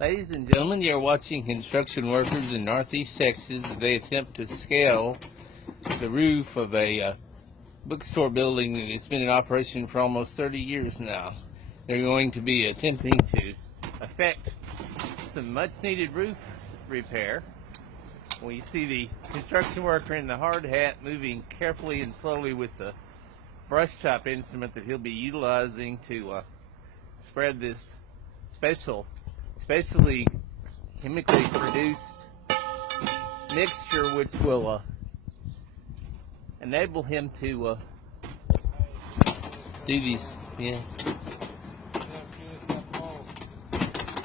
Ladies and gentlemen, you're watching construction workers in Northeast Texas as they attempt to scale the roof of a bookstore building that's been in operation for almost 30 years now. They're going to be attempting to effect some much-needed roof repair. Well, you see the construction worker in the hard hat moving carefully and slowly with the brush chop instrument that he'll be utilizing to spread this specially chemically produced mixture, which will enable him to do these.